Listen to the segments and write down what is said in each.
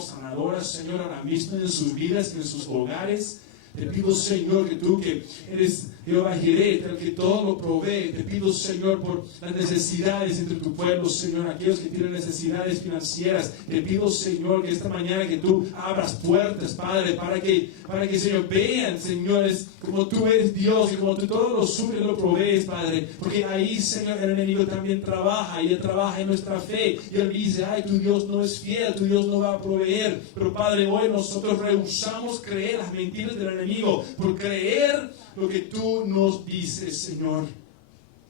sanadoras, Señor, ahora mismo en sus vidas, en sus hogares. Te pido, Señor, que tú que eres Jehová Jireh, el que todo lo provee. Te pido, Señor, por las necesidades entre tu pueblo, Señor, aquellos que tienen necesidades financieras. Te pido, Señor, que esta mañana que tú abras puertas, Padre, para que Señor, vean, señores, como tú eres Dios y como tú todo lo suples, lo provees, Padre. Porque ahí, Señor, el enemigo también trabaja y él trabaja en nuestra fe. Y él dice, ay, tu Dios no es fiel, tu Dios no va a proveer. Pero, Padre, hoy nosotros rehusamos creer las mentiras del enemigo por creer lo que tú nos dices, Señor.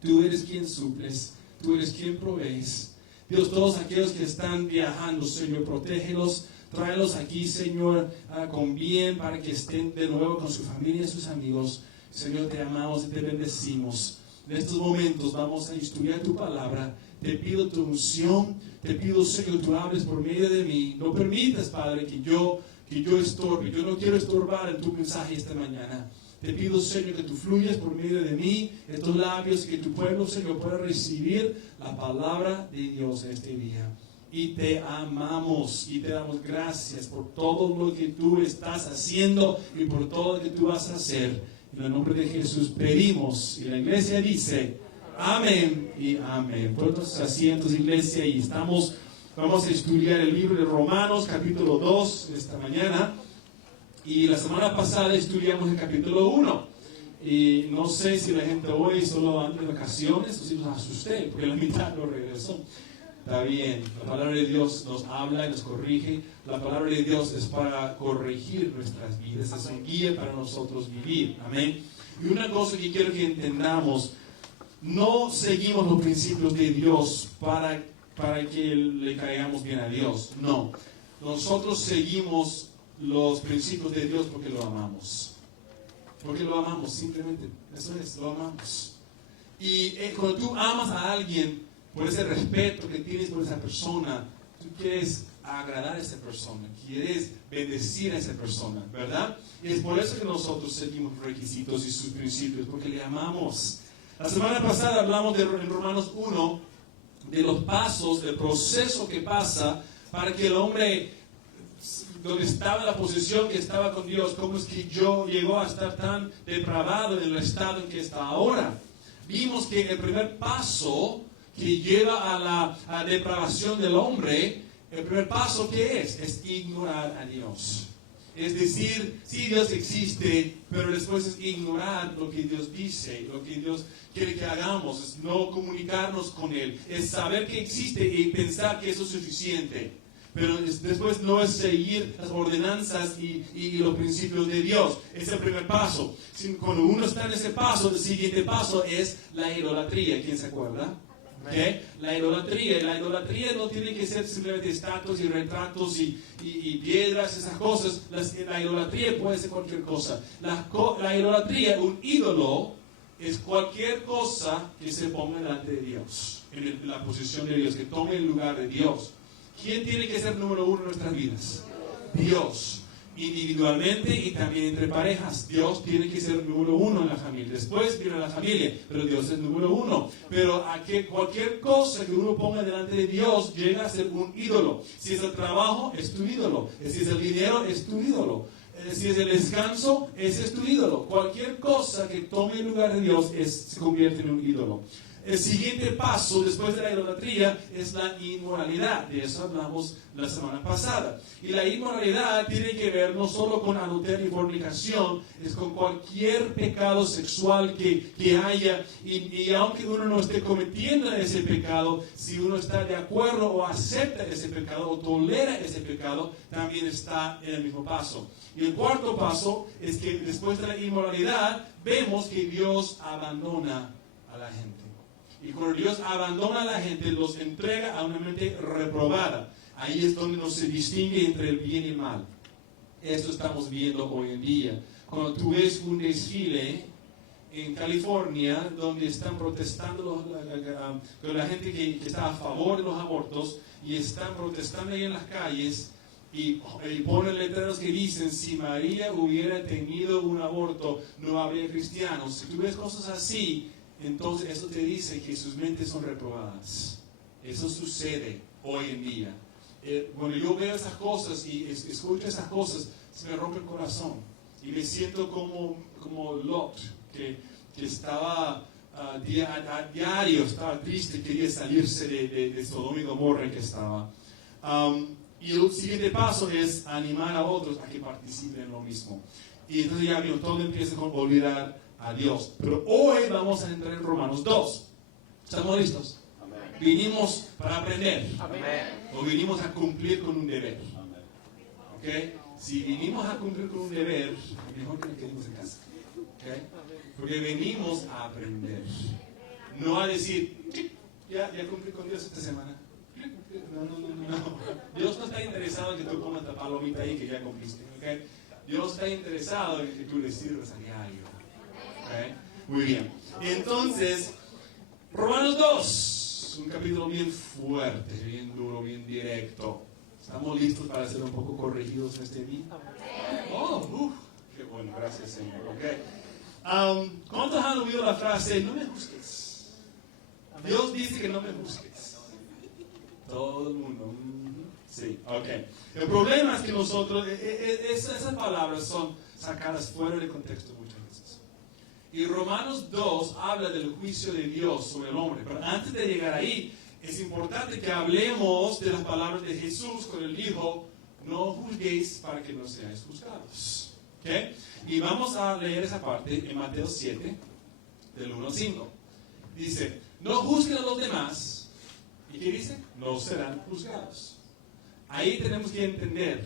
Tú eres quien suples, tú eres quien provees. Dios, todos aquellos que están viajando, Señor, protégelos, tráelos aquí, Señor, con bien, para que estén de nuevo con su familia y sus amigos. Señor, te amamos y te bendecimos. En estos momentos vamos a estudiar tu palabra. Te pido tu unción, te pido, Señor, tú hables por medio de mí. No permitas, Padre, que yo estorbe. Yo no quiero estorbar en tu mensaje esta mañana. Te pido, Señor, que tú fluyas por medio de mí, estos labios, que tu pueblo, Señor, pueda recibir la palabra de Dios este día. Y te amamos y te damos gracias por todo lo que tú estás haciendo y por todo lo que tú vas a hacer. En el nombre de Jesús pedimos. Y la iglesia dice, amén y amén. Por nuestros asientos, iglesia, y vamos a estudiar el libro de Romanos, capítulo 2, esta mañana. Y la semana pasada estudiamos el capítulo 1. Y no sé si la gente hoy solo anda de vacaciones o si los asusté, porque la mitad no regresó. Está bien, la palabra de Dios nos habla y nos corrige. La palabra de Dios es para corregir nuestras vidas, es un guía para nosotros vivir. Amén. Y una cosa que quiero que entendamos, no seguimos los principios de Dios para que le caigamos bien a Dios. No, nosotros seguimos los principios de Dios porque lo amamos. Porque lo amamos, simplemente. Eso es, lo amamos. Y cuando tú amas a alguien, por ese respeto que tienes por esa persona, tú quieres agradar a esa persona, quieres bendecir a esa persona, ¿verdad? Y es por eso que nosotros seguimos los requisitos y sus principios, porque le amamos. La semana pasada hablamos en Romanos 1 de los pasos, del proceso que pasa para que el hombre, donde estaba en la posición que estaba con Dios, cómo es que llegó a estar tan depravado en el estado en que está ahora. Vimos que el primer paso que lleva a la depravación del hombre, el primer paso que es ignorar a Dios. Es decir, sí, Dios existe, pero después es ignorar lo que Dios dice, lo que Dios quiere que hagamos, es no comunicarnos con Él, es saber que existe y pensar que eso es suficiente. Pero después no es seguir las ordenanzas y los principios de Dios. Es el primer paso. Cuando uno está en ese paso, el siguiente paso es la idolatría. ¿Quién se acuerda? ¿Okay? La idolatría no tiene que ser simplemente estatuas y retratos y piedras, esas cosas. La idolatría puede ser cualquier cosa. La idolatría, un ídolo, es cualquier cosa que se ponga delante de Dios, en la posición de Dios, que tome el lugar de Dios. ¿Quién tiene que ser número uno en nuestras vidas? Dios. Individualmente y también entre parejas. Dios tiene que ser número uno en la familia. Después viene la familia, pero Dios es número uno. Pero cualquier cosa que uno ponga delante de Dios llega a ser un ídolo. Si es el trabajo, es tu ídolo. Si es el dinero, es tu ídolo. Si es el descanso, ese es tu ídolo. Cualquier cosa que tome el lugar de Dios se convierte en un ídolo. El siguiente paso después de la idolatría es la inmoralidad. De eso hablamos la semana pasada. Y la inmoralidad tiene que ver no solo con adulterio y fornicación, es con cualquier pecado sexual que haya. Y aunque uno no esté cometiendo ese pecado, si uno está de acuerdo o acepta ese pecado o tolera ese pecado, también está en el mismo paso. Y el cuarto paso es que después de la inmoralidad vemos que Dios abandona a la gente. Y cuando Dios abandona a la gente, los entrega a una mente reprobada. Ahí es donde no se distingue entre el bien y el mal. Esto estamos viendo hoy en día. Cuando tú ves un desfile en California, donde están protestando la gente que está a favor de los abortos, y están protestando ahí en las calles, y ponen letreros que dicen, si María hubiera tenido un aborto, no habría cristianos. Si tú ves cosas así, entonces eso te dice que sus mentes son reprobadas. Eso sucede hoy en día. Cuando yo veo esas cosas y escucho esas cosas, se me rompe el corazón. Y me siento como Lot, que estaba a diario, estaba triste, quería salirse de Sodoma y Gomorra en que estaba. Y el siguiente paso es animar a otros a que participen en lo mismo. Y entonces ya vimos, todo empieza con olvidar a Dios. Pero hoy vamos a entrar en Romanos 2. ¿Estamos listos? Amén. Vinimos para aprender. Amén. O vinimos a cumplir con un deber. Amén. ¿Okay? Si vinimos a cumplir con un deber, mejor que nos quedemos en casa. ¿Okay? Porque venimos a aprender. No a decir, ya cumplí con Dios esta semana. No. Dios no está interesado en que tú pongas la palomita ahí que ya cumpliste. ¿Okay? Dios está interesado en que tú le sirvas a diario. ¿Okay? Muy bien. Entonces, Romanos 2, un capítulo bien fuerte, bien duro, bien directo. ¿Estamos listos para ser un poco corregidos en este día? Qué bueno, gracias Señor. Okay. ¿Cuántos han oído la frase, no me busques? Dios dice que no me busques. Todo el mundo. Sí, ok. El problema es que nosotros, esas palabras son sacadas fuera de contexto muchas veces. Y Romanos 2 habla del juicio de Dios sobre el hombre. Pero antes de llegar ahí, es importante que hablemos de las palabras de Jesús cuando él dijo, no juzguéis para que no seáis juzgados. ¿Okay? Y vamos a leer esa parte en Mateo 7, del 1 al 5. Dice, no juzguen a los demás. ¿Y qué dice? No serán juzgados. Ahí tenemos que entender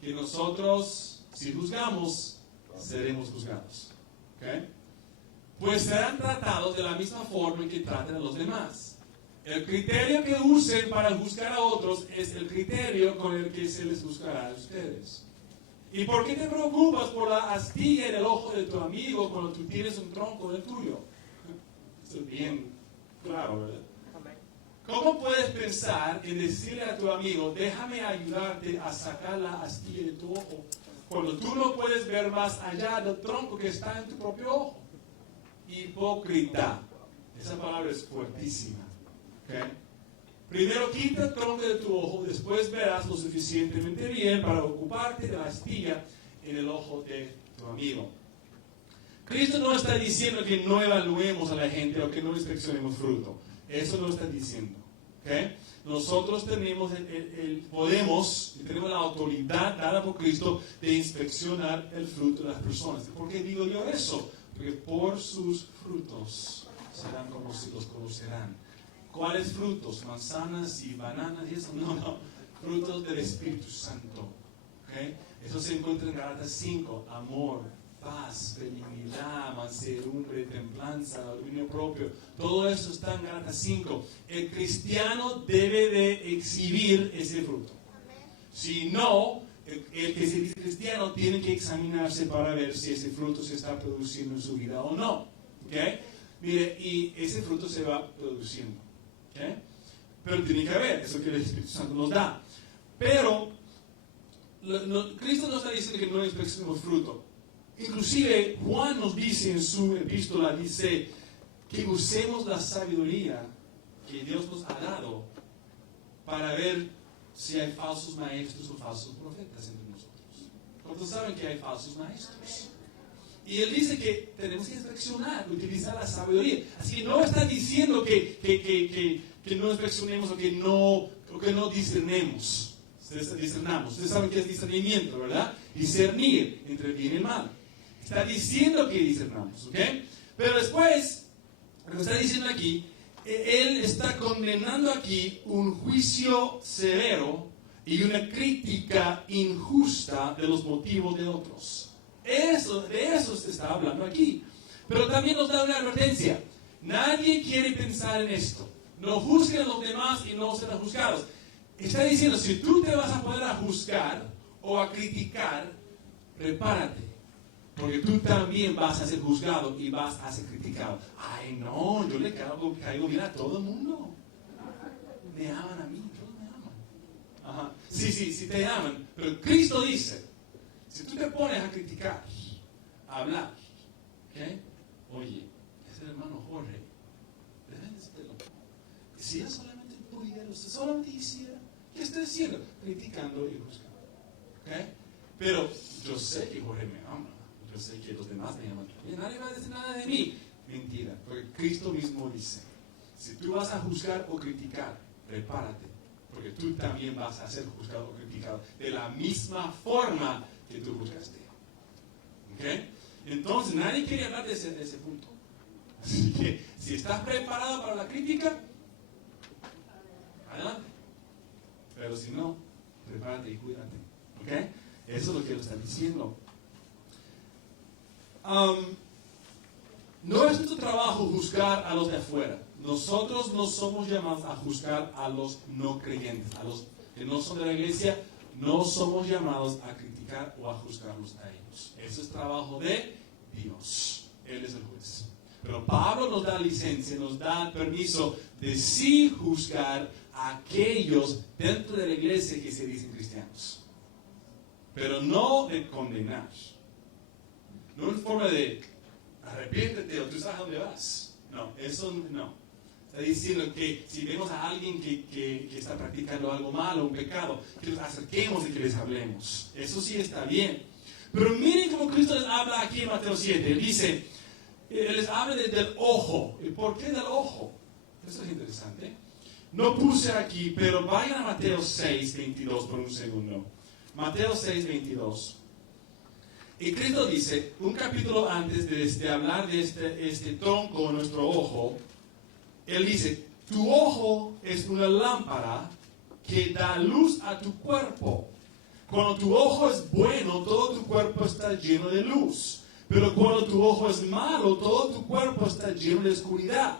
que nosotros, si juzgamos, seremos juzgados. ¿Okay? Pues serán tratados de la misma forma en que traten a los demás. El criterio que usen para juzgar a otros es el criterio con el que se les juzgará a ustedes. ¿Y por qué te preocupas por la astilla en el ojo de tu amigo cuando tú tienes un tronco en el tuyo? Eso es bien claro, ¿verdad? ¿Cómo puedes pensar en decirle a tu amigo, déjame ayudarte a sacar la astilla de tu ojo, cuando tú no puedes ver más allá del tronco que está en tu propio ojo? Hipócrita. Esa palabra es fuertísima. ¿Okay? Primero quita el tronco de tu ojo, después verás lo suficientemente bien para ocuparte de la astilla en el ojo de tu amigo. Cristo no está diciendo que no evaluemos a la gente o que no inspeccionemos fruto. Eso no está diciendo. ¿Okay? Nosotros tenemos tenemos la autoridad dada por Cristo de inspeccionar el fruto de las personas. ¿Por qué digo yo eso? Porque por sus frutos serán conocidos, conocerán. ¿Cuáles frutos? Manzanas y bananas y eso. No. Frutos del Espíritu Santo. ¿Okay? Eso se encuentra en Gálatas 5. Amor, paz, benignidad, mansedumbre, templanza, dominio propio. Todo eso está en Gálatas 5. El cristiano debe de exhibir ese fruto. Si no, el que se dice cristiano tiene que examinarse para ver si ese fruto se está produciendo en su vida o no. ¿Okay? Mire, y ese fruto se va produciendo. ¿Okay? Pero tiene que haber, eso que el Espíritu Santo nos da. Pero Cristo no está diciendo que no inspeccionemos fruto. Inclusive Juan nos dice en su epístola, dice que usemos la sabiduría que Dios nos ha dado para ver si hay falsos maestros o falsos profetas entre nosotros. ¿Cuántos saben que hay falsos maestros? Y él dice que tenemos que inspeccionar, utilizar la sabiduría. Así que no está diciendo que no inspeccionemos o que no discernemos. Discernamos. Ustedes saben que es discernimiento, ¿verdad? Discernir entre el bien y el mal. Está diciendo que discernamos, ¿ok? Pero después, lo que está diciendo aquí, él está condenando aquí un juicio severo y una crítica injusta de los motivos de otros. De eso se está hablando aquí. Pero también nos da una advertencia. Nadie quiere pensar en esto. No juzguen a los demás y no serán juzgados. Está diciendo, si tú te vas a poner a juzgar o a criticar, prepárate. Porque tú también vas a ser juzgado y vas a ser criticado. Ay, no, yo le caigo bien a todo el mundo. Me aman a mí, todos me aman. Ajá. Sí, te aman. Pero Cristo dice, si tú te pones a criticar, a hablar, ¿okay? Oye, es el hermano Jorge, deben de serlo. Si él solamente pudiera, usted solamente hiciera, ¿Qué está diciendo? Criticando y juzgando. ¿Okay? Pero yo sé que Jorge me ama. Yo sé que los demás me aman. Y nadie va a decir nada de mí. Mentira. Porque Cristo mismo dice, si tú vas a juzgar o criticar, prepárate. Porque tú también vas a ser juzgado o criticado de la misma forma que tú juzgaste. ¿Okay? Entonces, nadie quiere hablar de ese punto. Así que, si estás preparado para la crítica, adelante. Pero si no, prepárate y cuídate. ¿Okay? Eso es lo que él está diciendo. No es nuestro trabajo juzgar a los de afuera. Nosotros no somos llamados a juzgar a los no creyentes, a los que no son de la iglesia. No somos llamados a criticar o a juzgarlos a ellos. Eso es trabajo de Dios. Él es el juez. Pero Pablo nos da licencia, nos da permiso de sí juzgar a aquellos dentro de la iglesia que se dicen cristianos. Pero no de condenar. No en forma de arrepiéntete o tú sabes a dónde vas. No, eso no. Está diciendo que si vemos a alguien que está practicando algo malo, un pecado, que nos acerquemos y que les hablemos. Eso sí está bien. Pero miren cómo Cristo les habla aquí en Mateo 7. Él dice, él les habla del ojo. ¿Y por qué del ojo? Eso es interesante. No puse aquí, pero vayan a Mateo 6, 22 por un segundo. Mateo 6, 22. Y Cristo dice, un capítulo antes de hablar de este tronco, nuestro ojo, Él dice, tu ojo es una lámpara que da luz a tu cuerpo. Cuando tu ojo es bueno, todo tu cuerpo está lleno de luz. Pero cuando tu ojo es malo, todo tu cuerpo está lleno de oscuridad.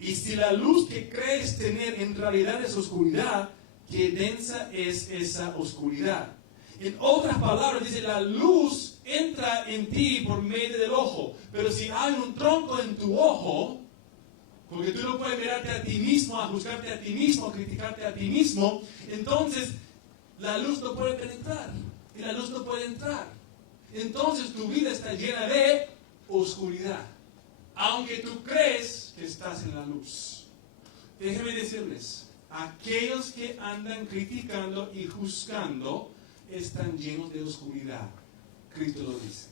Y si la luz que crees tener en realidad es oscuridad, qué densa es esa oscuridad. En otras palabras, dice, la luz entra en ti por medio del ojo. Pero si hay un tronco en tu ojo, porque tú no puedes mirarte a ti mismo, a juzgarte a ti mismo, a criticarte a ti mismo, entonces la luz no puede penetrar y la luz no puede entrar. Entonces tu vida está llena de oscuridad, aunque tú crees que estás en la luz. Déjenme decirles, aquellos que andan criticando y juzgando están llenos de oscuridad. Cristo lo dice.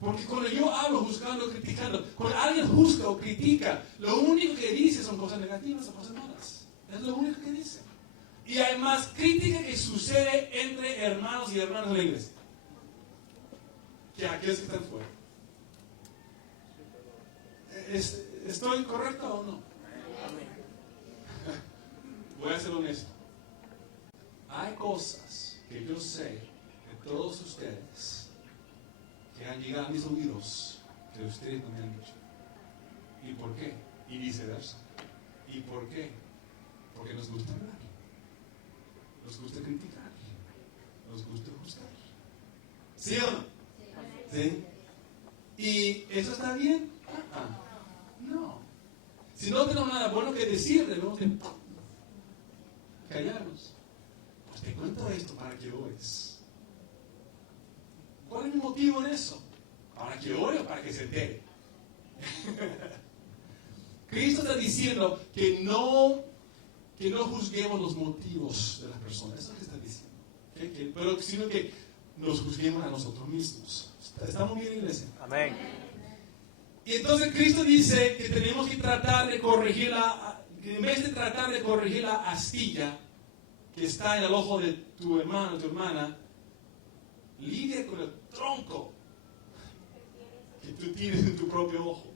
Porque cuando yo hablo juzgando, criticando, cuando alguien juzga o critica, lo único que dice son cosas negativas o cosas malas. Es lo único que dice. Y hay más crítica que sucede entre hermanos y hermanas de la iglesia que aquellos que están fuera. ¿Estoy correcto o no? Voy a ser honesto. Hay cosas que yo sé de todos ustedes que han llegado a mis oídos que ustedes no me han dicho. ¿Y por qué? Y viceversa. ¿Y por qué? Porque nos gusta hablar, nos gusta criticar, nos gusta juzgar. ¿Sí o no? ¿Sí? ¿Y eso está bien? No. Si no tenemos nada bueno que decir, debemos de callarnos. Pues te cuento esto para que ores. ¿Cuál es mi motivo en eso? ¿Para que ore o para que se entere? Cristo está diciendo que no juzguemos los motivos de las personas. Eso es lo que está diciendo. Pero sino que nos juzguemos a nosotros mismos. ¿Estamos bien, iglesia? Amén. Y entonces Cristo dice que tenemos que tratar de corregir en vez de tratar de corregir la astilla que está en el ojo de tu hermano, tu hermana, lidia con el tronco que tú tienes en tu propio ojo.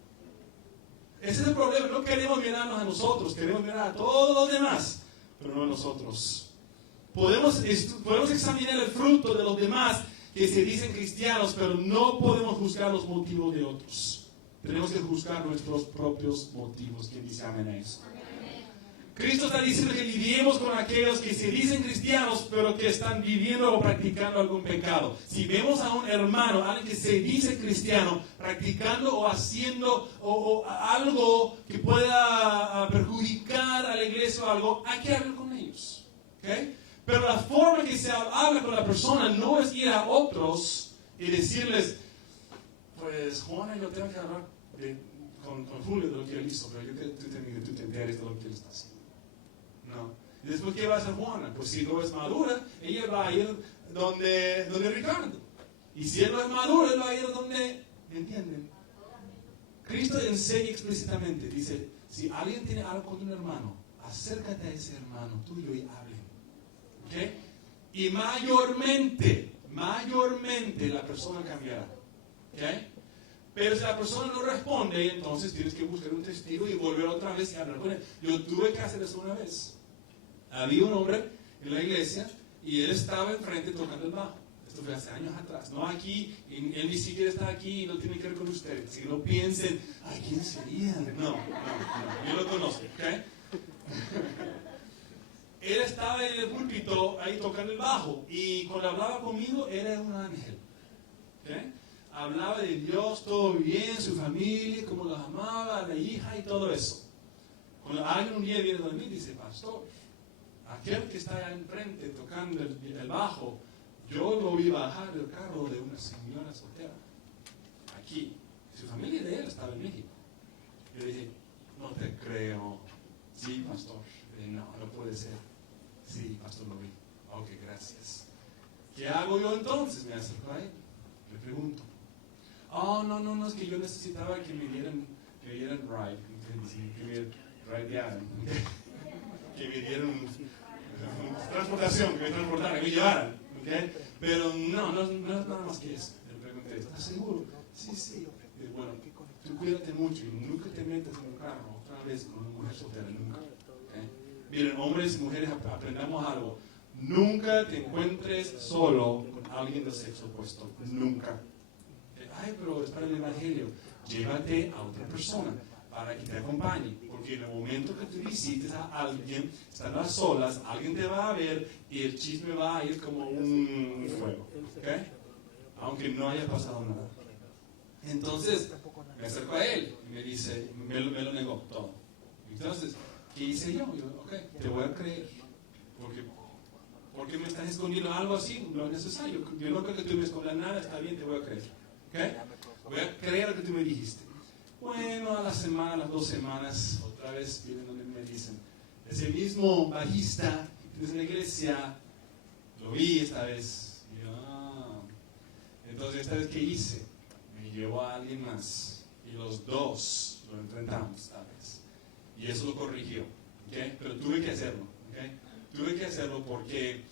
Ese es el problema. No queremos mirarnos a nosotros, queremos mirar a todos los demás, pero no a nosotros. Podemos examinar el fruto de los demás que se dicen cristianos, pero no podemos juzgar los motivos de otros. Tenemos que juzgar nuestros propios motivos. ¿Quién dice amén a eso? Cristo está diciendo que lidiemos con aquellos que se dicen cristianos, pero que están viviendo o practicando algún pecado. Si vemos a un hermano, alguien que se dice cristiano, practicando o haciendo algo que pueda perjudicar a la iglesia o algo, hay que hablar con ellos. ¿Okay? Pero la forma que se habla con la persona no es ir a otros y decirles, pues Juana, yo tengo que hablar con Julio de lo que él hizo, pero yo quiero que tú te enteres de lo que él está haciendo. No. Después, ¿qué va a hacer Juana? Pues si no es madura, ella va a ir donde Ricardo. Y si él no es maduro, él va a ir donde, ¿entienden? Cristo enseña explícitamente, dice, si alguien tiene algo con un hermano, acércate a ese hermano tuyo y hablen. ¿Ok? Y mayormente la persona cambiará. ¿Ok? Pero si la persona no responde, entonces tienes que buscar un testigo y volver otra vez y hablar con él. Yo tuve que hacer eso una vez. Había un hombre en la iglesia y él estaba enfrente tocando el bajo. Esto fue hace años atrás. No aquí, él ni siquiera está aquí y no tiene que ver con ustedes. Si no piensen, ay, ¿quién sería? No, yo lo conozco, ¿ok? Él estaba en el púlpito ahí tocando el bajo y cuando hablaba conmigo era un ángel. ¿Ok? Hablaba de Dios, todo bien, su familia, cómo los amaba, la hija y todo eso. Cuando alguien un día viene donde mí y dice, pastor, aquel que está allá enfrente tocando el bajo, yo lo vi bajar del carro de una señora soltera, aquí. Su familia de él estaba en México. Yo dije, no te creo. Sí, pastor. No puede ser. Sí, pastor, lo vi. Ok, gracias. ¿Qué hago yo entonces? Me acerco a él. Le pregunto. Oh, no, es que yo necesitaba que me dieran ride. Que me ridearan. Que me dieran transportación, que me transportaran, que me llevaran. ¿Okay? Pero no es nada más que eso. Le pregunté, ¿estás seguro? Sí. Bueno, tú cuídate mucho y nunca te metas en un carro otra vez con una mujer soltera, nunca. ¿Okay? Miren, hombres y mujeres, aprendamos algo. Nunca te encuentres solo con alguien del sexo opuesto. Nunca. Ay, pero es para el evangelio. Llévate a otra persona para que te acompañe. Porque en el momento que tú visites a alguien, están a solas, alguien te va a ver y el chisme va a ir como un fuego. ¿Okay? Aunque no haya pasado nada. Entonces, me acerco a él y me dice, me lo negó todo. Entonces, ¿qué hice yo? Yo, ok, te voy a creer. Porque me estás escondiendo algo así, no es necesario. Yo no creo que tú me escondas nada, está bien, te voy a creer. ¿Okay? Voy a creer lo que tú me dijiste. Bueno, a la semana, a las 2 semanas, otra vez vienen donde me dicen, ese mismo bajista que tienes en la iglesia, lo vi esta vez. Y yo, entonces, ¿esta vez qué hice? Me llevó a alguien más. Y los dos lo enfrentamos esta vez. Y eso lo corrigió. ¿Okay? Pero tuve que hacerlo. ¿Okay? Tuve que hacerlo porque,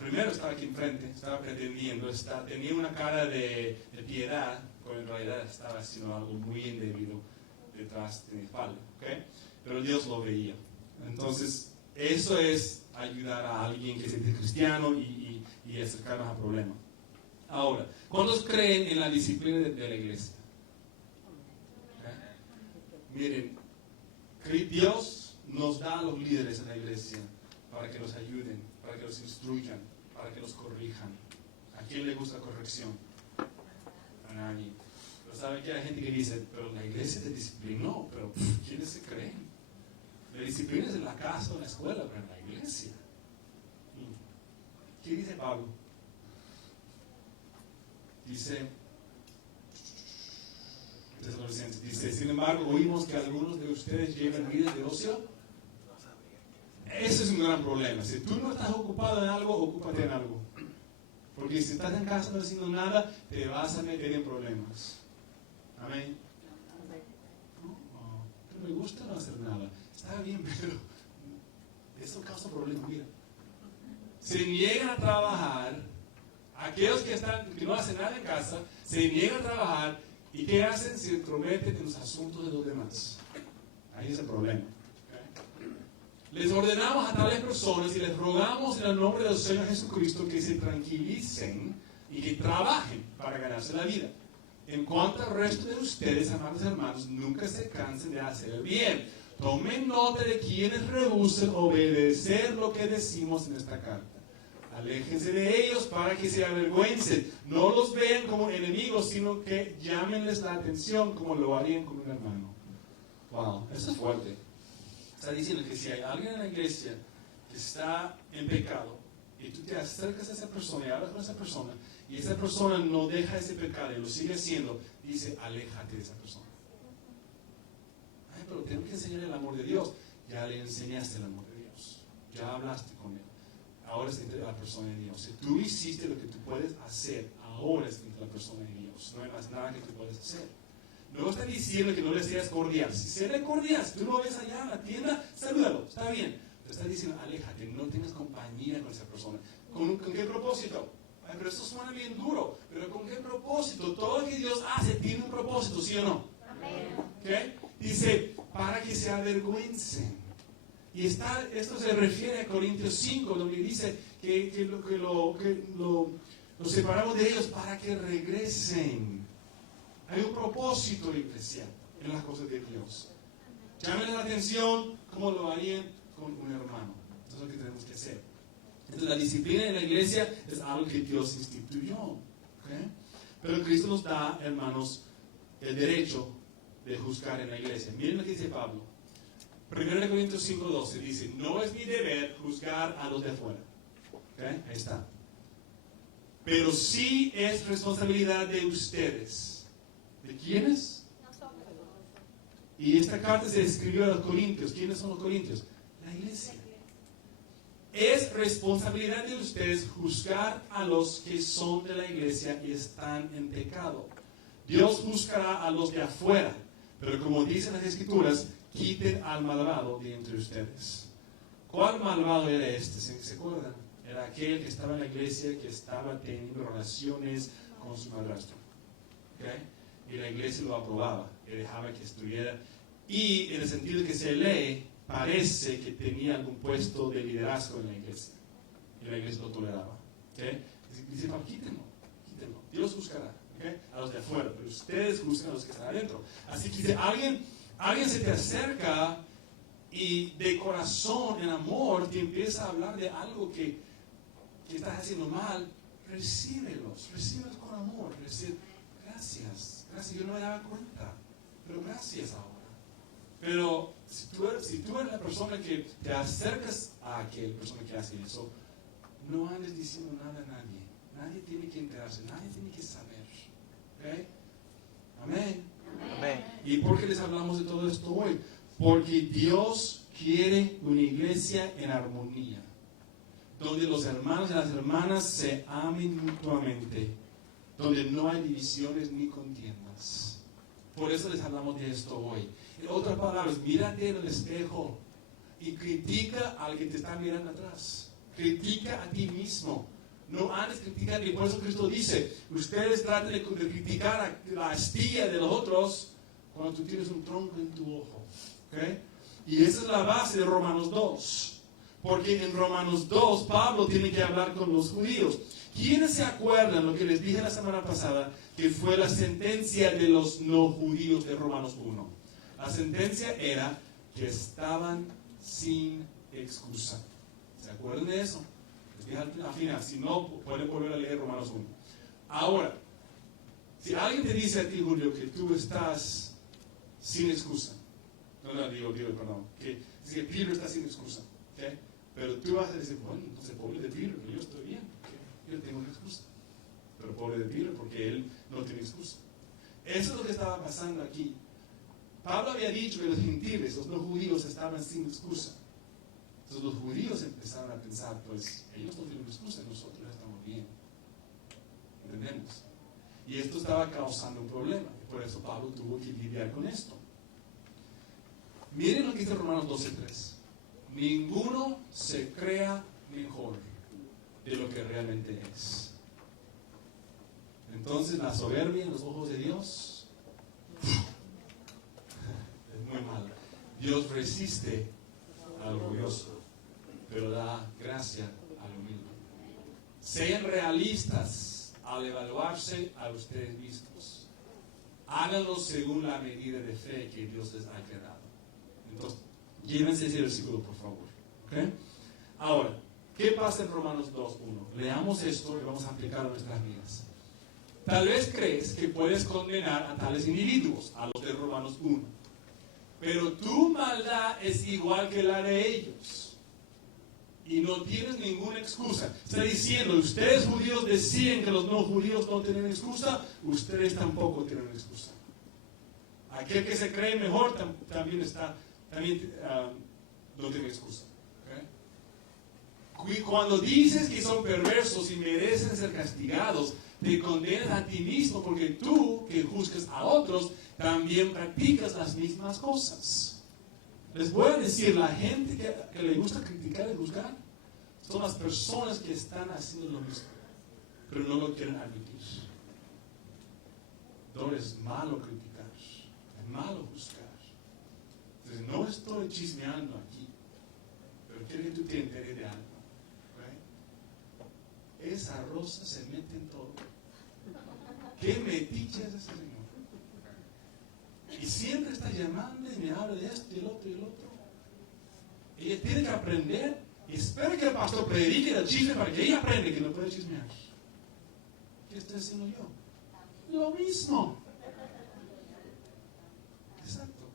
primero estaba aquí enfrente, estaba pretendiendo, tenía una cara de piedad, pero en realidad estaba haciendo algo muy indebido detrás de mi espalda. ¿Okay? Pero Dios lo veía. Entonces, eso es ayudar a alguien que se dice cristiano y acercarnos a problemas. Ahora, ¿cuántos creen en la disciplina de la iglesia? ¿Okay? Miren, Dios nos da a los líderes en la iglesia para que los ayuden, para que los instruyan, para que los corrijan. ¿A quién le gusta corrección? A nadie. Pero sabe que hay gente que dice, pero la iglesia te disciplinó, pero ¿quiénes se creen? La disciplina es en la casa o en la escuela, pero en la iglesia. ¿Qué dice Pablo? Dice, sin embargo, oímos que algunos de ustedes llevan vidas de ocio. Ese es un gran problema. Si tú no estás ocupado en algo, ocúpate en algo. Porque si estás en casa no haciendo nada, te vas a meter en problemas. Amén. No me gusta no hacer nada. Está bien, pero eso causa problemas. Mira, se niegan a trabajar. Aquellos que no hacen nada en casa, se niegan a trabajar. ¿Y qué hacen? Se entrometen en los asuntos de los demás. Ahí es el problema. Les ordenamos a tales personas y les rogamos en el nombre del Señor Jesucristo que se tranquilicen y que trabajen para ganarse la vida. En cuanto al resto de ustedes, amados hermanos, nunca se cansen de hacer el bien. Tomen nota de quienes rehúsen obedecer lo que decimos en esta carta. Aléjense de ellos para que se avergüencen. No los vean como enemigos, sino que llámenles la atención como lo harían con un hermano. Wow, eso es fuerte. Está diciendo que si hay alguien en la iglesia que está en pecado y tú te acercas a esa persona y hablas con esa persona y esa persona no deja ese pecado y lo sigue haciendo, dice, aléjate de esa persona. Ay, pero tengo que enseñar el amor de Dios. Ya le enseñaste el amor de Dios. ya hablaste con él. Ahora es entre la persona de Dios. Si tú hiciste lo que tú puedes hacer, ahora es entre la persona de Dios. No hay más nada que tú puedes hacer. No está diciendo que no le seas cordial. Si seré cordial, si tú lo ves allá en la tienda, salúdalo, está bien. Pero está diciendo, aléjate, no tengas compañía con esa persona. ¿Con qué propósito? Ay, pero esto suena bien duro. Pero ¿con qué propósito? Todo lo que Dios hace tiene un propósito, ¿sí o no? Amén. ¿Okay? Dice, para que se avergüencen. Y esto se refiere a Corintios 5, donde dice que lo separamos de ellos para que regresen. Hay un propósito, iglesia, en las cosas de Dios. Llámenle la atención como lo harían con un hermano. Eso es lo que tenemos que hacer. Entonces, la disciplina en la iglesia es algo que Dios instituyó. ¿Okay? Pero Cristo nos da, hermanos, el derecho de juzgar en la iglesia. Miren lo que dice Pablo. 1 Corintios 5:12 dice, no es mi deber juzgar a los de afuera. ¿Okay? Ahí está. Pero sí es responsabilidad de ustedes. ¿De quiénes? Y esta carta se escribió a los corintios. ¿Quiénes son los corintios? La iglesia. Es responsabilidad de ustedes juzgar a los que son de la iglesia y están en pecado. Dios juzgará a los de afuera, pero como dicen las escrituras, quiten al malvado de entre ustedes. ¿Cuál malvado era este? ¿Se acuerdan? Era aquel que estaba en la iglesia, que estaba teniendo relaciones con su madrastro. ¿Okay? Y la iglesia lo aprobaba, y dejaba que estuviera. Y en el sentido que se lee, parece que tenía algún puesto de liderazgo en la iglesia. Y la iglesia lo toleraba. ¿Okay? Dice, no, quítenlo. Dios juzgará, ¿okay? A los de afuera, pero ustedes juzgan a los que están adentro. Así que si alguien se te acerca y de corazón, en amor, te empieza a hablar de algo que estás haciendo mal, recíbelos con amor. Gracias, yo no me daba cuenta, pero gracias ahora. Pero si tú eres la persona que te acercas a aquella persona que hace eso, no andes diciendo nada a nadie. Nadie tiene que enterarse, nadie tiene que saber. ¿Okay? Amén. Amén. ¿Y por qué les hablamos de todo esto hoy? Porque Dios quiere una iglesia en armonía, donde los hermanos y las hermanas se amen mutuamente, donde no hay divisiones ni contiendas. Por eso les hablamos de esto hoy. En otras palabras, mírate en el espejo y critica al que te está mirando atrás. Critica a ti mismo. No andes criticando. Y por eso Cristo dice, ustedes traten de criticar a la astilla de los otros cuando tú tienes un tronco en tu ojo. ¿Okay? Y esa es la base de Romanos 2. Porque en Romanos 2, Pablo tiene que hablar con los judíos. ¿Quiénes se acuerdan lo que les dije la semana pasada? Que fue la sentencia de los no judíos de Romanos 1. La sentencia era que estaban sin excusa. ¿Se acuerdan de eso? Les dije al final. Si no, pueden volver a leer Romanos 1. Ahora, si alguien te dice a ti, Julio, que tú estás sin excusa. Perdón. Que Pedro está sin excusa. ¿Okay? Pero tú vas a decir, bueno, entonces pobre de Pedro, pero yo estoy bien. Yo tengo una excusa. Pero pobre de Pedro, porque él no tiene excusa. Eso es lo que estaba pasando aquí. Pablo había dicho que los gentiles, los no judíos, estaban sin excusa. Entonces los judíos empezaron a pensar, pues ellos no tienen excusa, nosotros estamos bien. ¿Entendemos? Y esto estaba causando un problema. Y por eso Pablo tuvo que lidiar con esto. Miren lo que dice Romanos 12:3. Ninguno se crea mejor de lo que realmente es. Entonces la soberbia en los ojos de Dios es muy mala. Dios resiste al orgulloso, pero da gracia al humilde. Sean realistas al evaluarse a ustedes mismos. Háganlo según la medida de fe que Dios les ha dado. Entonces, llévense ese versículo, por favor. ¿Okay? Ahora, ¿qué pasa en Romanos 2:1? Leamos esto y vamos a aplicarlo a nuestras vidas. Tal vez crees que puedes condenar a tales individuos, a los de Romanos 1. Pero tu maldad es igual que la de ellos. Y no tienes ninguna excusa. Está diciendo, ustedes judíos deciden que los no judíos no tienen excusa, ustedes tampoco tienen excusa. Aquel que se cree mejor también no tiene excusa. ¿Okay? Cuando dices que son perversos y merecen ser castigados, te condenas a ti mismo porque tú, que juzgas a otros, también practicas las mismas cosas. Les voy a decir, la gente que le gusta criticar y juzgar son las personas que están haciendo lo mismo, pero no lo quieren admitir. No es malo criticar, es malo juzgar. Entonces, no estoy chismeando aquí, pero quiero que tú te enteres de algo. ¿Okay? Esa rosa se mete en todo. ¿Qué metiche es ese señor? Y siempre está llamando y me habla de esto y el otro y el otro. Ella tiene que aprender y espera que el pastor predique el chisme para que ella aprenda que no puede chismear. ¿Qué estoy haciendo yo? Lo mismo. Exacto.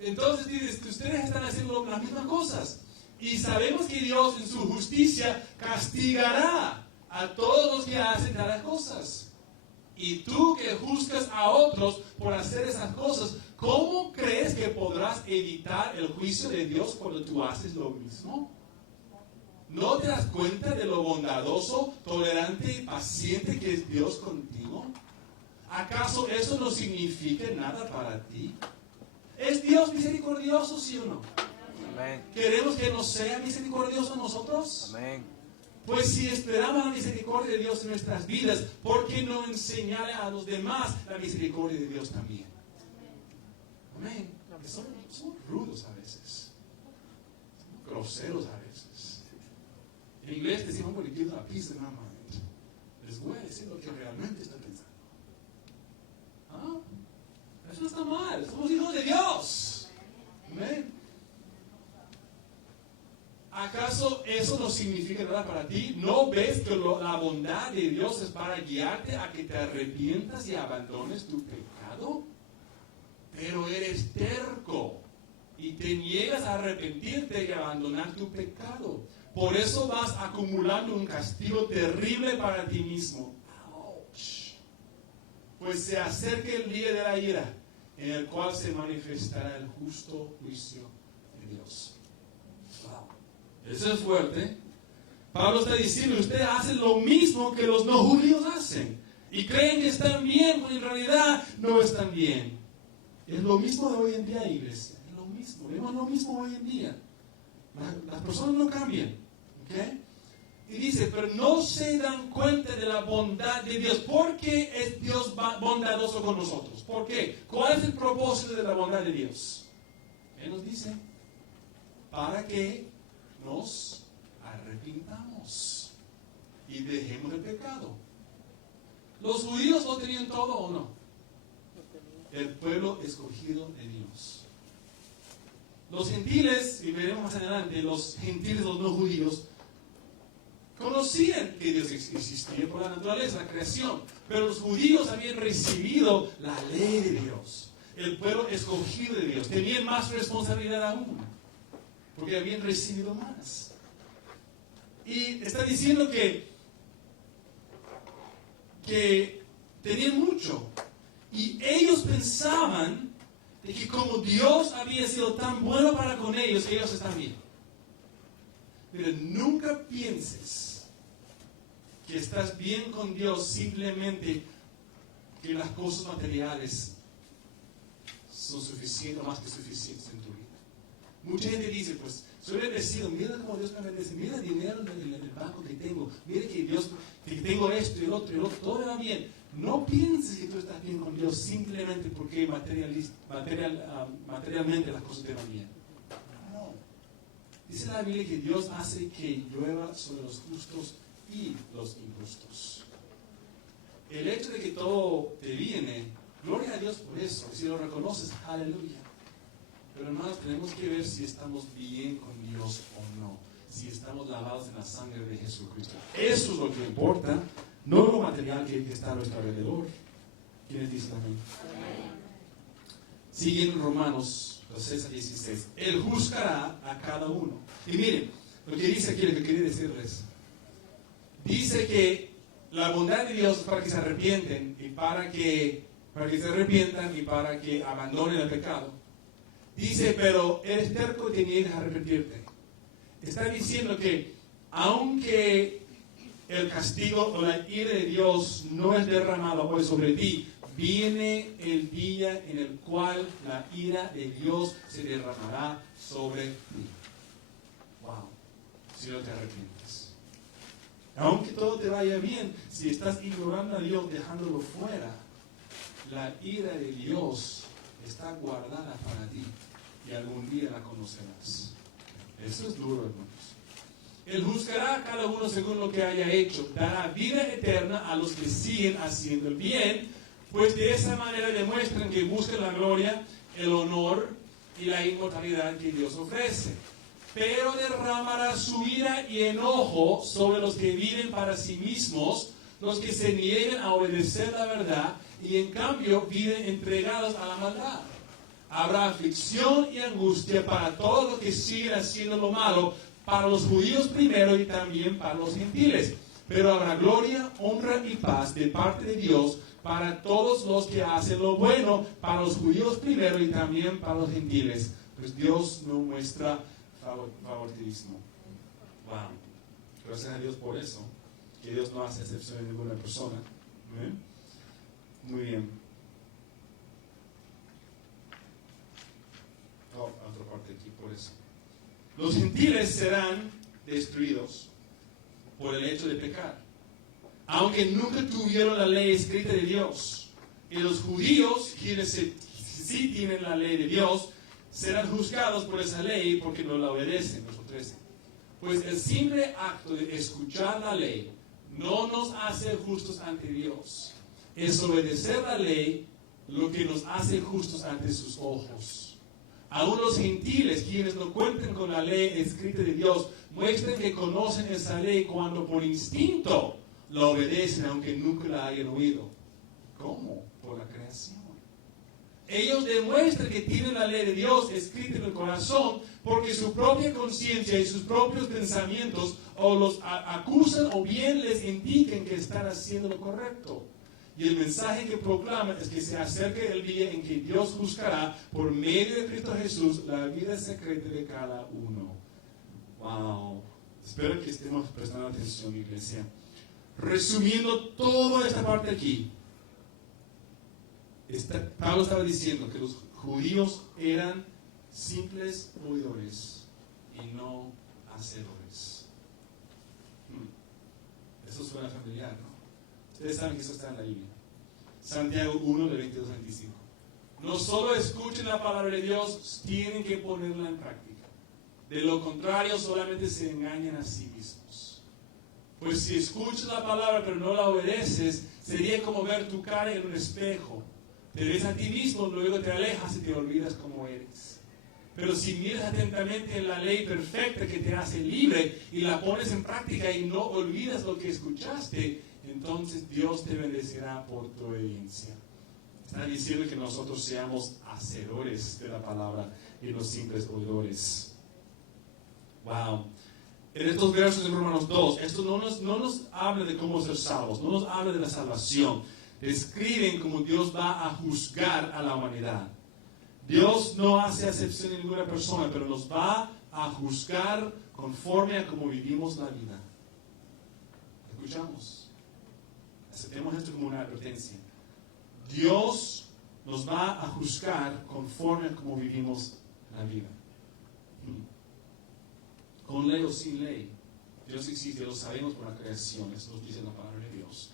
Entonces dices, ustedes están haciendo las mismas cosas. Y sabemos que Dios en su justicia castigará a todos los que hacen tales cosas. Y tú que juzgas a otros por hacer esas cosas, ¿cómo crees que podrás evitar el juicio de Dios cuando tú haces lo mismo? ¿No te das cuenta de lo bondadoso, tolerante y paciente que es Dios contigo? ¿Acaso eso no significa nada para ti? ¿Es Dios misericordioso, sí o no? Amén. ¿Queremos que nos sea misericordioso nosotros? Amén. Pues si esperamos la misericordia de Dios en nuestras vidas, ¿por qué no enseñar a los demás la misericordia de Dios también? Amén. Somos rudos a veces. Somos groseros a veces. En inglés decimos, porque quiero la pizza en la mano. Les voy a decir lo que realmente estoy pensando. ¿Ah? Eso no está mal. Somos hijos de Dios. Amén. ¿Acaso eso no significa nada para ti? ¿No ves que la bondad de Dios es para guiarte a que te arrepientas y abandones tu pecado? Pero eres terco y te niegas a arrepentirte y abandonar tu pecado. Por eso vas acumulando un castigo terrible para ti mismo. ¡Auch! Pues se acerca el día de la ira, en el cual se manifestará el justo juicio de Dios. Wow. Eso es fuerte. Pablo está diciendo, ustedes hacen lo mismo que los no judíos hacen. Y creen que están bien, cuando en realidad no están bien. Es lo mismo de hoy en día, iglesia. Es lo mismo. Vemos lo mismo hoy en día. Las personas no cambian. ¿Okay? Y dice, pero no se dan cuenta de la bondad de Dios. ¿Por qué es Dios bondadoso con nosotros? ¿Por qué? ¿Cuál es el propósito de la bondad de Dios? ¿Qué nos dice? Para que nos arrepintamos y dejemos el pecado. ¿Los judíos lo tenían todo o no? El pueblo escogido de Dios. Los gentiles, y veremos más adelante, los gentiles, los no judíos, conocían que Dios existía por la naturaleza, la creación, pero los judíos habían recibido la ley de Dios, el pueblo escogido de Dios, tenían más responsabilidad aún, porque habían recibido más. Y está diciendo que tenían mucho, y ellos pensaban de que como Dios había sido tan bueno para con ellos, ellos están bien. Pero nunca pienses que estás bien con Dios simplemente que las cosas materiales son suficientes o más que suficientes en tu vida. Mucha gente dice, pues, soy bendecido, mira cómo Dios me bendice, mira el dinero en el banco que tengo, mira que Dios, que tengo esto y el otro, todo me va bien. No pienses que tú estás bien con Dios simplemente porque materialmente las cosas te van bien. No. Dice la Biblia que Dios hace que llueva sobre los justos y los injustos. El hecho de que todo te viene, gloria a Dios por eso. Si lo reconoces, aleluya. Pero hermanos, tenemos que ver si estamos bien con Dios o no. Si estamos lavados en la sangre de Jesucristo. Eso es lo que importa, no lo material que está a nuestro alrededor. ¿Quiénes dicen amén? Sigue en Romanos 6:16. Él juzgará a cada uno. Y miren, lo que dice aquí, lo que quería decirles. Dice que la bondad de Dios es para que se arrepienten y para que se arrepientan y para que abandonen el pecado. Dice, pero eres terco y te niegas a arrepentirte. está diciendo que aunque el castigo o la ira de Dios no es derramado hoy sobre ti, viene el día en el cual la ira de Dios se derramará sobre ti. Wow, si no te arrepientes. Aunque todo te vaya bien, si estás ignorando a Dios, dejándolo fuera, la ira de Dios está guardada para ti y algún día la conocerás. Eso es duro, hermanos. Él juzgará a cada uno según lo que haya hecho, dará vida eterna a los que siguen haciendo el bien, pues de esa manera demuestran que buscan la gloria, el honor y la inmortalidad que Dios ofrece. Pero derramará su ira y enojo sobre los que viven para sí mismos, los que se niegan a obedecer la verdad y en cambio viven entregados a la maldad. Habrá aflicción y angustia para todos los que siguen haciendo lo malo, para los judíos primero y también para los gentiles. Pero habrá gloria, honra y paz de parte de Dios para todos los que hacen lo bueno, para los judíos primero y también para los gentiles. Pues Dios no muestra favoritismo. Wow. Gracias a Dios por eso, que Dios no hace excepción de ninguna persona. Muy bien. Otra parte aquí, por eso. Los gentiles serán destruidos por el hecho de pecar, aunque nunca tuvieron la ley escrita de Dios. Y los judíos, quienes sí tienen la ley de Dios, serán juzgados por esa ley porque no la obedecen. Verso 13. Pues el simple acto de escuchar la ley no nos hace justos ante Dios. Es obedecer la ley lo que nos hace justos ante sus ojos. Aún los gentiles, quienes no cuentan con la ley escrita de Dios, muestran que conocen esa ley cuando por instinto la obedecen, aunque nunca la hayan oído. ¿Cómo? Por la creación. Ellos demuestran que tienen la ley de Dios escrita en el corazón porque su propia conciencia y sus propios pensamientos o los acusan o bien les indican que están haciendo lo correcto. Y el mensaje que proclama es que se acerca el día en que Dios juzgará por medio de Cristo Jesús la vida secreta de cada uno. Wow. Espero que estemos prestando atención, iglesia. Resumiendo toda esta parte aquí, Pablo estaba diciendo que los judíos eran simples oidores y no hacedores. Eso suena familiar, ¿no? Ustedes saben que eso está en la Biblia. Santiago 1, de 22 al 25. No solo escuchen la palabra de Dios, tienen que ponerla en práctica. De lo contrario, solamente se engañan a sí mismos. Pues si escuchas la palabra pero no la obedeces, sería como ver tu cara en un espejo. Te ves a ti mismo, luego te alejas y te olvidas cómo eres. Pero si miras atentamente en la ley perfecta que te hace libre y la pones en práctica y no olvidas lo que escuchaste, entonces Dios te bendecirá por tu obediencia. Está diciendo que nosotros seamos hacedores de la palabra y no simples oidores. Wow. En estos versos de Romanos 2, esto no nos habla de cómo ser salvos, no nos habla de la salvación. Describen cómo Dios va a juzgar a la humanidad. Dios no hace acepción de ninguna persona, pero nos va a juzgar conforme a cómo vivimos la vida. ¿Escuchamos? Aceptemos esto como una advertencia. Dios nos va a juzgar conforme a cómo vivimos la vida. Con ley o sin ley. Dios existe, lo sabemos por la creación. Eso nos dice la palabra de Dios.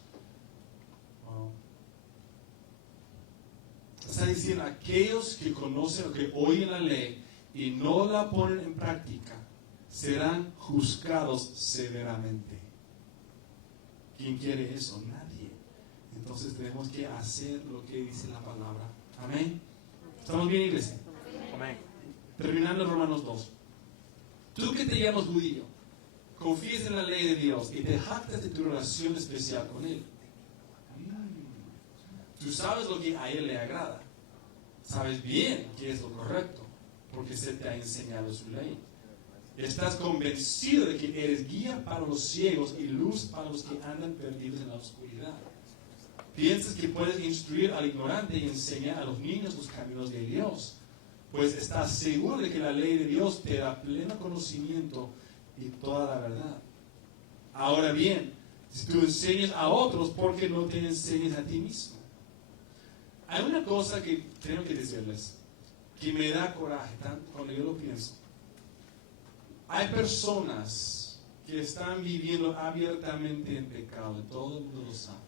Está diciendo, aquellos que conocen o que oyen la ley y no la ponen en práctica, serán juzgados severamente. ¿Quién quiere eso? Nadie. Entonces tenemos que hacer lo que dice la palabra. Amén. ¿Estamos bien, iglesia? Amén. Terminando Romanos 2. Tú que te llamas judío, confías en la ley de Dios y te jactas de tu relación especial con Él. Tú sabes lo que a Él le agrada. Sabes bien qué es lo correcto, porque se te ha enseñado su ley. Estás convencido de que eres guía para los ciegos y luz para los que andan perdidos en la oscuridad. Piensas que puedes instruir al ignorante y enseñar a los niños los caminos de Dios, pues estás seguro de que la ley de Dios te da pleno conocimiento y toda la verdad. Ahora bien, si tú enseñas a otros, ¿por qué no te enseñas a ti mismo? Hay una cosa que tengo que decirles, que me da coraje tanto cuando yo lo pienso. Hay personas que están viviendo abiertamente en pecado, y todo el mundo lo sabe.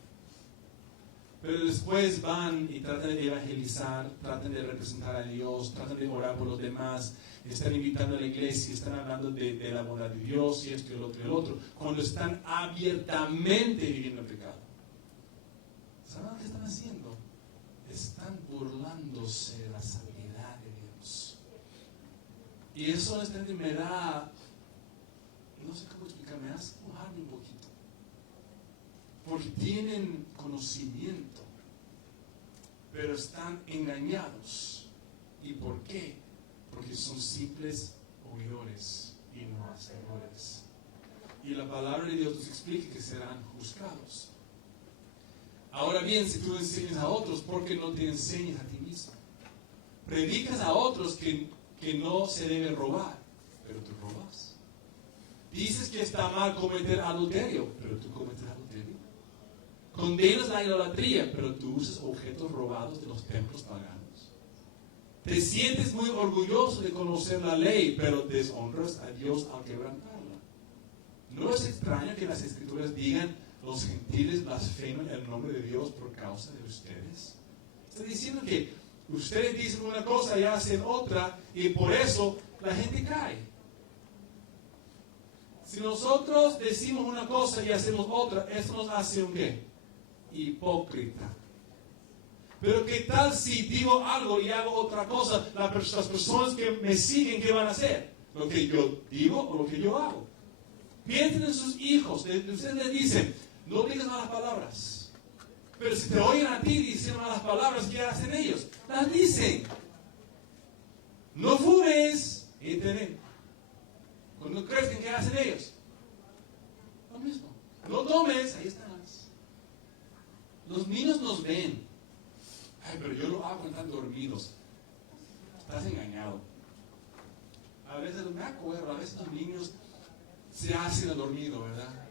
Pero después van y tratan de evangelizar, tratan de representar a Dios, tratan de orar por los demás, están invitando a la iglesia, están hablando de la bondad de Dios y esto y el otro y el otro, cuando están abiertamente viviendo en pecado. ¿Saben lo que están haciendo? Están burlándose de la santidad de Dios. Y eso honestamente me da, no sé cómo explicar, me hace enojarme un poquito. Porque tienen conocimiento, pero están engañados. ¿Y por qué? Porque son simples oidores y no hacedores. Y la palabra de Dios nos explica que serán juzgados. Ahora bien, si tú enseñas a otros, ¿por qué no te enseñas a ti mismo? Predicas a otros que no se debe robar, pero tú robas. Dices que está mal cometer adulterio, pero tú cometes adulterio. Condenas la idolatría, pero tú usas objetos robados de los templos paganos. Te sientes muy orgulloso de conocer la ley, pero deshonras a Dios al quebrantarla. No es extraño que las Escrituras digan: los gentiles blasfeman el nombre de Dios por causa de ustedes. Está diciendo que ustedes dicen una cosa y hacen otra, y por eso la gente cae. Si nosotros decimos una cosa y hacemos otra, eso nos hace un ¿qué? Hipócrita. Pero ¿qué tal si digo algo y hago otra cosa? Las personas que me siguen, ¿qué van a hacer? ¿Lo que yo digo o lo que yo hago? Piensen en sus hijos. Ustedes les dicen: no digas malas palabras. Pero si te oyen a ti diciendo malas palabras, ¿qué hacen ellos? Las dicen. No fumes. Y te ven. Cuando crecen, ¿qué hacen ellos? Lo mismo. No tomes. Ahí están. Los niños nos ven. Ay, pero yo lo hago cuando están dormidos. Estás engañado. A veces me acuerdo, a veces los niños se hacen dormidos, ¿verdad?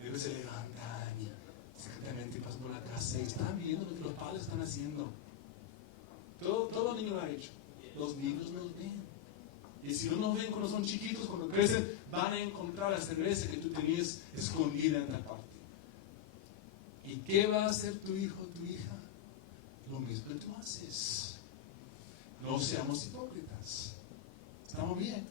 Y luego se levantan y secretamente pasan por la casa y están viendo lo que los padres están haciendo. Todo el niño lo ha hecho. Los niños nos ven. Y si no nos ven cuando son chiquitos, cuando crecen, van a encontrar la cerveza que tú tenías escondida en la parte. ¿Y qué va a hacer tu hijo o tu hija? Lo mismo que tú haces. No seamos hipócritas. ¿Estamos bien?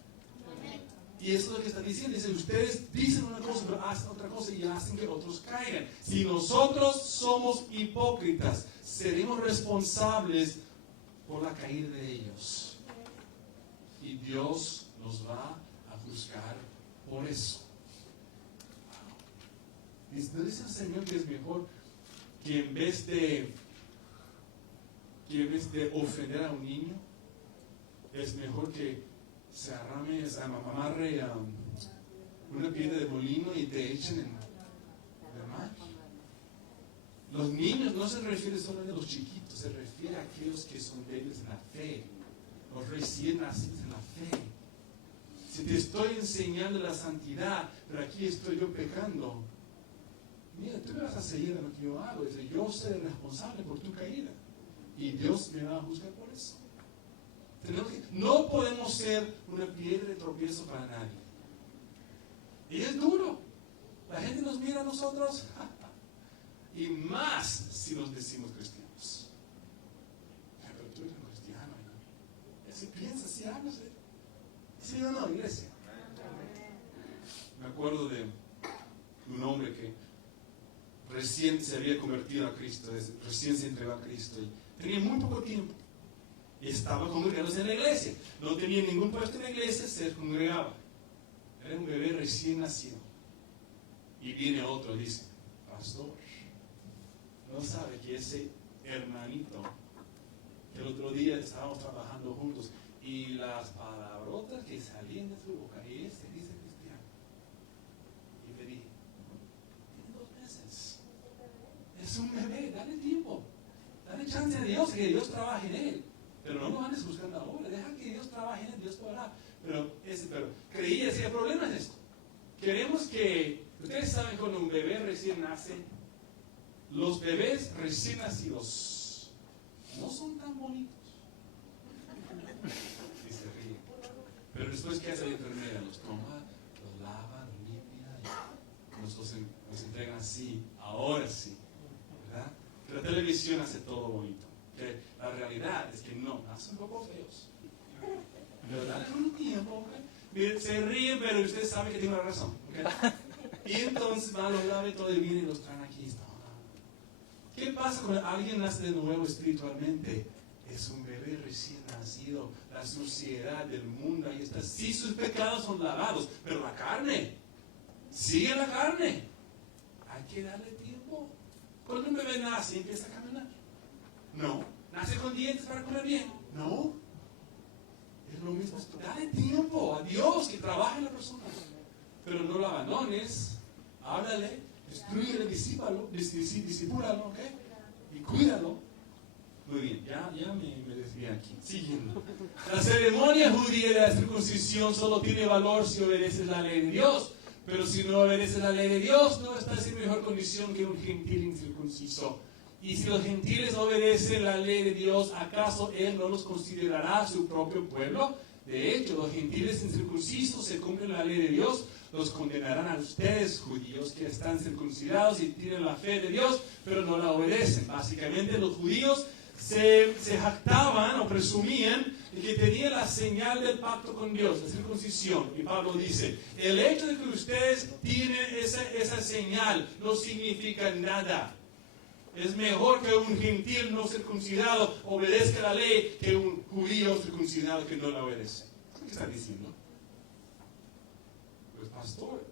Y eso es lo que está diciendo. Dice: ustedes dicen una cosa, pero hacen otra cosa y hacen que otros caigan. Si nosotros somos hipócritas, seremos responsables por la caída de ellos. Y Dios nos va a juzgar por eso. ¿No dice el Señor que es mejor que en vez de ofender a un niño, es mejor que se amarre una piedra de molino y te echen en el mar? Los niños no se refiere solo a los chiquitos, se refiere a aquellos que son débiles en la fe, los recién nacidos en la fe. Si te estoy enseñando la santidad, pero aquí estoy yo pecando, mira, tú me vas a seguir en lo que yo hago. Yo seré responsable por tu caída. Y Dios me va a juzgar por eso. No podemos ser una piedra de tropiezo para nadie. Y es duro. La gente nos mira a nosotros. Y más si nos decimos cristianos. Pero tú eres un cristiano. Si piensas, si hablas. Sí o no, iglesia. Me acuerdo de un hombre que recién se había convertido a Cristo, recién se entregó a Cristo y tenía muy poco tiempo y estaba congregándose en la iglesia. No tenía ningún puesto en la iglesia, se congregaba. Era un bebé recién nacido. Y viene otro y dice: pastor, no sabe que ese hermanito, que el otro día estábamos trabajando juntos y las palabrotas que salían de su boca, y ese dice cristiano. Y me dije: tiene 2 meses. Es un bebé, dale tiempo. Dale chance a Dios, que Dios trabaje en él. Pero no lo andes buscando ahora. Deja que Dios trabaje en él, Dios te hará. Pero creía, si el problema es esto. queremos que, ustedes saben cuando un bebé recién nace, los bebés recién nacidos no son tan bonitos. Y se ríen. Pero después, ¿qué hace la enfermera? Los toma, los lava, los limpia y nos entregan así, ahora sí, ¿verdad? La televisión hace todo bonito. ¿Okay? La realidad es que no, hacen un poco feos. ¿Verdad? Es un tiempo, ¿okay? Miren, se ríen, pero ustedes saben que tienen una razón. ¿Okay? Y entonces van, los lavan todo y vienen y los traen aquí. ¿Qué pasa cuando alguien nace de nuevo espiritualmente? Es un bebé recién nacido, la suciedad del mundo ahí está. Sí, sus pecados son lavados, pero la carne, sigue la carne. Hay que darle tiempo. Cuando un bebé nace, empieza a caminar. No. ¿Nace con dientes para comer bien? No. Es lo mismo. Dale tiempo a Dios que trabaje en la persona. Pero no lo abandones. Háblale, instrúyele, discípulalo, ¿ok? Y cuídalo. Muy bien, ya me desvié aquí. Siguiendo. La ceremonia judía de la circuncisión solo tiene valor si obedeces la ley de Dios. Pero si no obedeces la ley de Dios, no estás en mejor condición que un gentil incircunciso. Y si los gentiles obedecen la ley de Dios, ¿acaso Él no los considerará su propio pueblo? De hecho, los gentiles incircuncisos, se cumplen la ley de Dios, los condenarán a ustedes, judíos, que están circuncidados y tienen la fe de Dios, pero no la obedecen. Básicamente, los judíos se jactaban o presumían que tenían la señal del pacto con Dios, la circuncisión. Y Pablo dice, el hecho de que ustedes tienen esa señal no significa nada. Es mejor que un gentil no circuncidado obedezca la ley que un judío circuncidado que no la obedece. ¿Qué está diciendo? Pues pastor,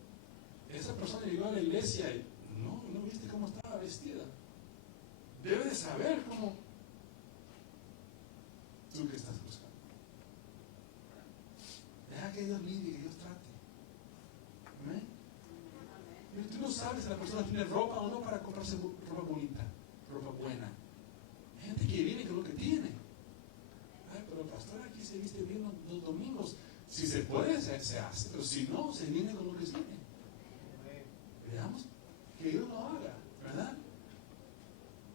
esa persona llegó a la iglesia y no viste cómo estaba vestida. Debe de saber cómo. ¿Tú qué estás buscando? Deja que Dios libre, que Dios trate. ¿Amén? Pero tú no sabes si la persona tiene ropa o no para comprarse ropa bonita, ropa buena. Hay gente que viene con lo que tiene. Ay, pero el pastor aquí se viste bien los domingos. Si se puede, se hace, pero si no, se viene con lo que tiene. Veamos que Dios lo haga, ¿verdad?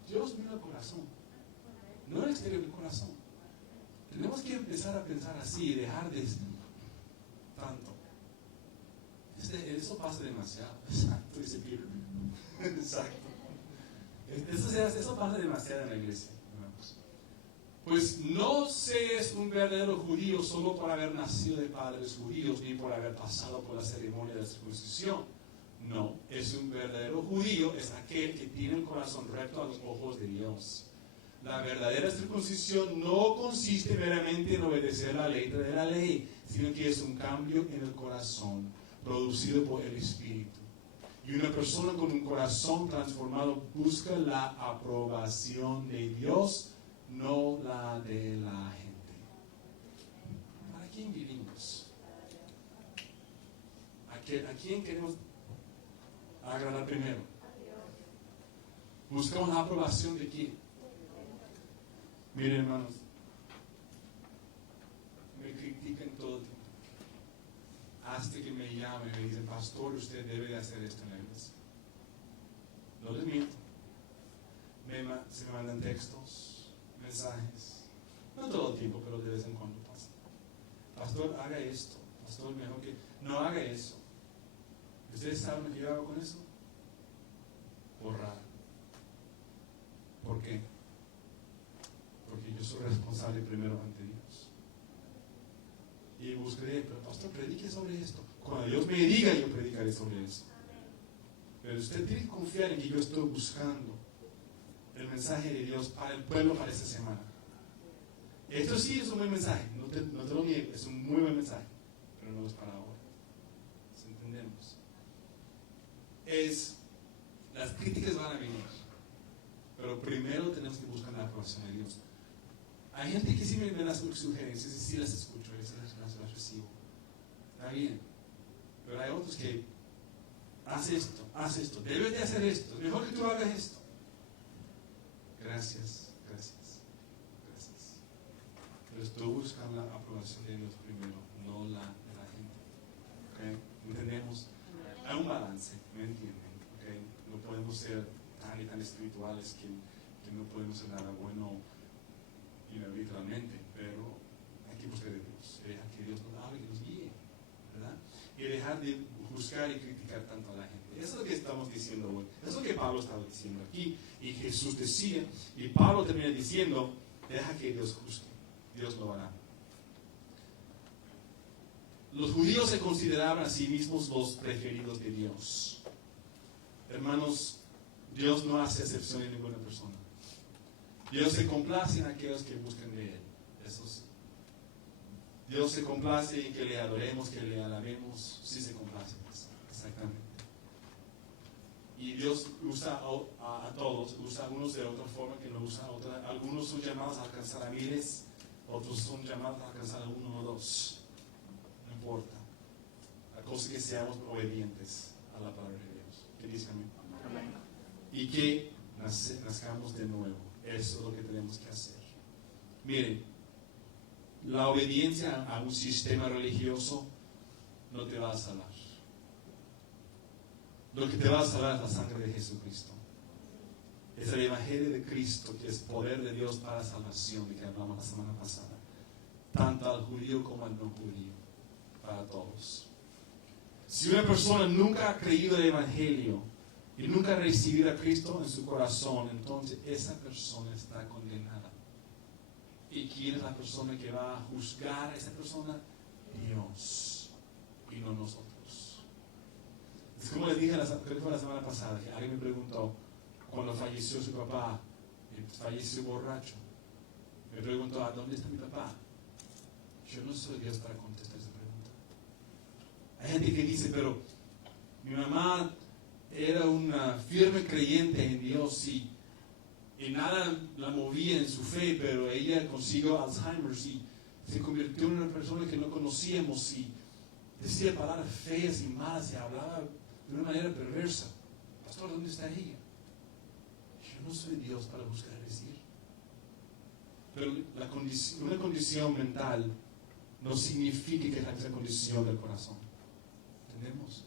Dios mira el corazón, no el exterior del corazón. Tenemos que empezar a pensar así y dejar de tanto. Eso pasa demasiado. Exacto, dice Peter. Exacto. Eso pasa demasiado en la iglesia, hermanos. Pues no se es un verdadero judío solo por haber nacido de padres judíos ni por haber pasado por la ceremonia de la circuncisión. No, es un verdadero judío, es aquel que tiene el corazón recto a los ojos de Dios. La verdadera circuncisión no consiste meramente en obedecer la letra de la ley, sino que es un cambio en el corazón, producido por el Espíritu. Y una persona con un corazón transformado busca la aprobación de Dios, no la de la gente. ¿Para quién vivimos? ¿A quién queremos agradar primero? ¿Buscamos la aprobación de quién? Miren, hermanos, me critican todo el tiempo. Hasta que me llaman y me dicen, pastor, usted debe de hacer esto en la iglesia. No les miento. Se me mandan textos, mensajes. No todo el tiempo, pero de vez en cuando pasa. Pastor, haga esto. Pastor, mejor que no haga eso. ¿Ustedes saben lo que yo hago con eso? Borrar. ¿Por qué? Porque yo soy responsable primero ante Dios. Y buscaré, pero pastor, predique sobre esto. Cuando Dios me diga, yo predicaré sobre eso. Pero usted tiene que confiar en que yo estoy buscando el mensaje de Dios para el pueblo para esta semana. Esto sí es un buen mensaje, no te lo niego, es un muy buen mensaje, pero no es para ahora. ¿Entendemos? Las críticas van a venir, pero primero tenemos que buscar la aprobación de Dios. Hay gente que sí me da sugerencias y sí las escucho, y sí las recibo. Está bien, pero hay otros que haz esto, debes de hacer esto, mejor que tú hagas esto. Gracias. Pero estoy buscando la aprobación de Dios primero, no la de la gente. ¿Okay? ¿Entendemos? Hay un balance, ¿me entienden? ¿Okay? No podemos ser tan y tan espirituales que no podemos hacer nada bueno, literalmente, pero hay que buscar de Dios, dejar que Dios nos hable, que nos guíe, ¿verdad? Y dejar de juzgar y criticar tanto a la gente. Eso es lo que estamos diciendo hoy. Eso es lo que Pablo estaba diciendo aquí. Y Jesús decía, y Pablo termina diciendo, deja que Dios juzgue. Dios lo hará. Los judíos se consideraban a sí mismos los preferidos de Dios. Hermanos, Dios no hace excepción en ninguna persona. Dios se complace en aquellos que buscan de Él. Eso sí. Dios se complace en que le adoremos, que le alabemos. Sí se complace. Exactamente. Y Dios usa a todos, usa a unos de otra forma que no usa a otra. Algunos son llamados a alcanzar a miles, otros son llamados a alcanzar a uno o dos. No importa. La cosa es que seamos obedientes a la palabra de Dios. ¿Qué dice amén? Amén. Y que nazcamos de nuevo. Eso es lo que tenemos que hacer. Miren, la obediencia a un sistema religioso no te va a salvar. Lo que te va a salvar es la sangre de Jesucristo. Es el Evangelio de Cristo, que es poder de Dios para la salvación, de que hablamos la semana pasada. Tanto al judío como al no judío. Para todos. Si una persona nunca ha creído el Evangelio y nunca ha recibido a Cristo en su corazón, entonces esa persona está condenada. ¿Y quién es la persona que va a juzgar a esa persona? Dios, y no nosotros. Es como les dije creo que fue la semana pasada, que alguien me preguntó, cuando falleció su papá, falleció borracho, me preguntó, ¿a dónde está mi papá? Yo no soy Dios para contestar esa pregunta. Hay gente que dice, pero mi mamá era una firme creyente en Dios y nada la movía en su fe, pero ella consiguió Alzheimer y se convirtió en una persona que no conocíamos y decía palabras feas y malas y hablaba de una manera perversa. Pastor, ¿dónde está ella? Yo no soy Dios para buscar decir. Pero una condición mental no significa que es la misma condición del corazón. ¿Entendemos?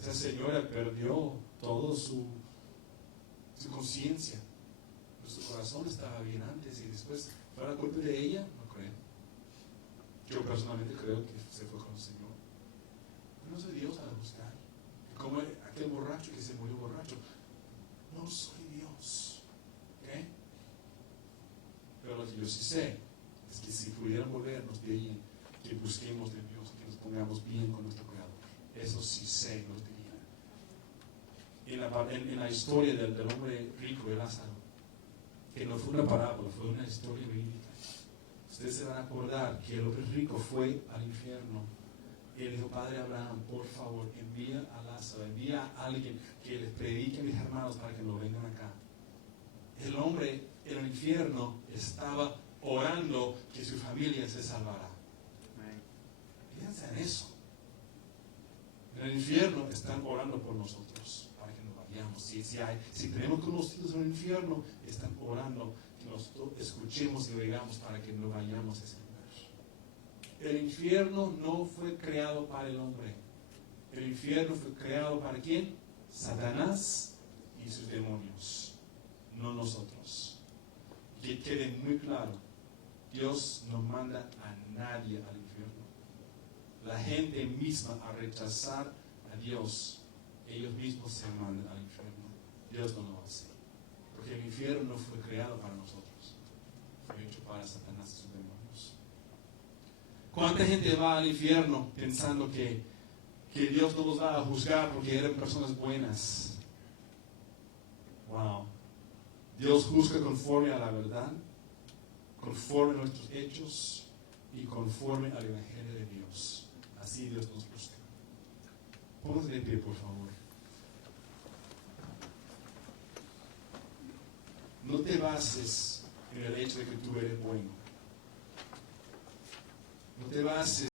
Esa señora perdió toda su conciencia. Pero su corazón estaba bien antes y después fue la culpa de ella. No creo. Yo personalmente creo que se fue con el Señor. Pero no soy Dios para buscar. Como aquel borracho que se murió borracho. No soy Dios. ¿Ok? Pero lo que yo sí sé es que si pudieran volvernos de ahí, que busquemos de Dios, que nos pongamos bien con nuestro Creador. Eso sí sé, nos diría. En la historia del hombre rico de Lázaro, que no fue una parábola, fue una historia bíblica. Ustedes se van a acordar que el hombre rico fue al infierno. Y le dijo, Padre Abraham, por favor, envía a Lázaro, envía a alguien que les predique a mis hermanos para que no vengan acá. El hombre en el infierno estaba orando que su familia se salvara. Fíjense en eso. En el infierno están orando por nosotros para que nos vayamos. Si tenemos conocidos en el infierno, están orando que nosotros escuchemos y oigamos para que no vayamos a ese lugar. El infierno no fue creado para el hombre. El infierno fue creado para ¿quién? Satanás y sus demonios, no nosotros. Que quede muy claro, Dios no manda a nadie al infierno. La gente misma a rechazar a Dios, ellos mismos se mandan al infierno. Dios no lo hace. Porque el infierno no fue creado para nosotros. Fue hecho para Satanás y sus demonios. ¿Cuánta gente va al infierno pensando que Dios no los va a juzgar porque eran personas buenas? Wow. Dios juzga conforme a la verdad, conforme a nuestros hechos y conforme al Evangelio de Dios. Así Dios nos busca. Pónganse de pie, por favor. No te bases en el hecho de que tú eres bueno. No te bases